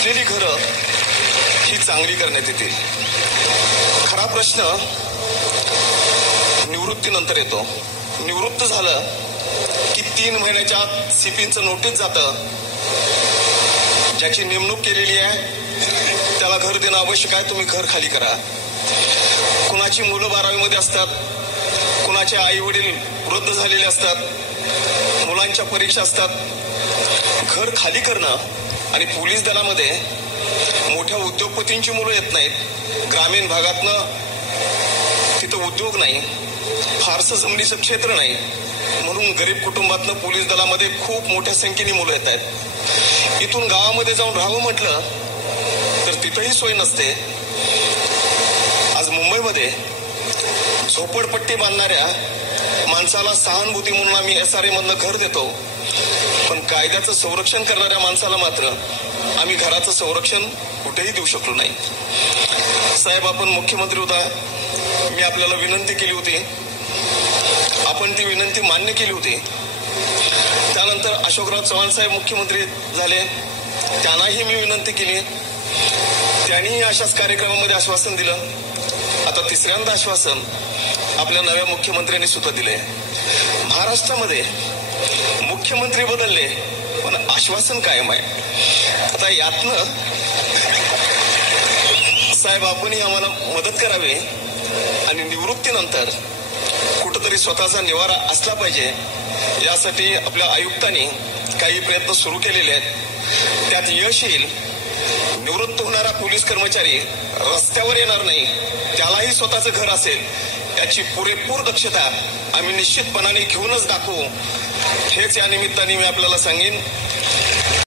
असलेली घरं ही चांगली करण्यात येते खरा प्रश्न निवृत्तीनंतर येतो निवृत्त झालं की तीन महिन्याच्या सीपींचं नोटीस जातं ज्याची नेमणूक केलेली आहे त्याला घर देणं आवश्यक आहे तुम्ही घर खाली करा कुणाची मुलं बारावीमध्ये असतात कुणाचे आई वडील वृद्ध झालेले असतात मुलांच्या परीक्षा असतात घर खाली करणं आणि पोलीस दलामध्ये मोठ्या उद्योगपतींची मुलं येत नाहीत ग्रामीण भागातनं तिथं उद्योग नाही फारसं जमिनीचं क्षेत्र नाही म्हणून गरीब कुटुंबातनं पोलीस दलामध्ये खूप मोठ्या संख्येने मुलं येत आहेत इथून गावामध्ये जाऊन राहावं म्हटलं तर तिथंही सोय नसते आज मुंबईमध्ये झोपडपट्टी बांधणाऱ्या माणसाला सहानुभूती म्हणून आम्ही एस आर घर देतो पण कायद्याचं संरक्षण करणाऱ्या माणसाला मात्र आम्ही घराचं संरक्षण कुठेही देऊ शकलो नाही साहेब आपण मुख्यमंत्री होता मी आपल्याला विनंती केली होती आपण ती विनंती मान्य केली होती त्यानंतर अशोकराव चव्हाण साहेब मुख्यमंत्री झाले त्यांनाही मी विनंती केली त्यांनीही अशाच कार्यक्रमामध्ये आश्वासन दिलं आता तिसऱ्यांदा आश्वासन आपल्या नव्या मुख्यमंत्र्यांनी सुद्धा दिले महाराष्ट्रामध्ये मुख्यमंत्री बदलले पण आश्वासन कायम आहे आता यातनं साहेब आपणही आम्हाला मदत करावी आणि निवृत्तीनंतर कुठंतरी स्वतःचा निवारा असला पाहिजे यासाठी आपल्या आयुक्तांनी काही प्रयत्न सुरू केलेले आहेत त्यात यश येईल निवृत्त होणारा पोलीस कर्मचारी रस्त्यावर येणार नाही त्यालाही स्वतःचं घर असेल याची पुरेपूर दक्षता आम्ही निश्चितपणाने घेऊनच दाखवू हेच या निमित्ताने मी आपल्याला सांगेन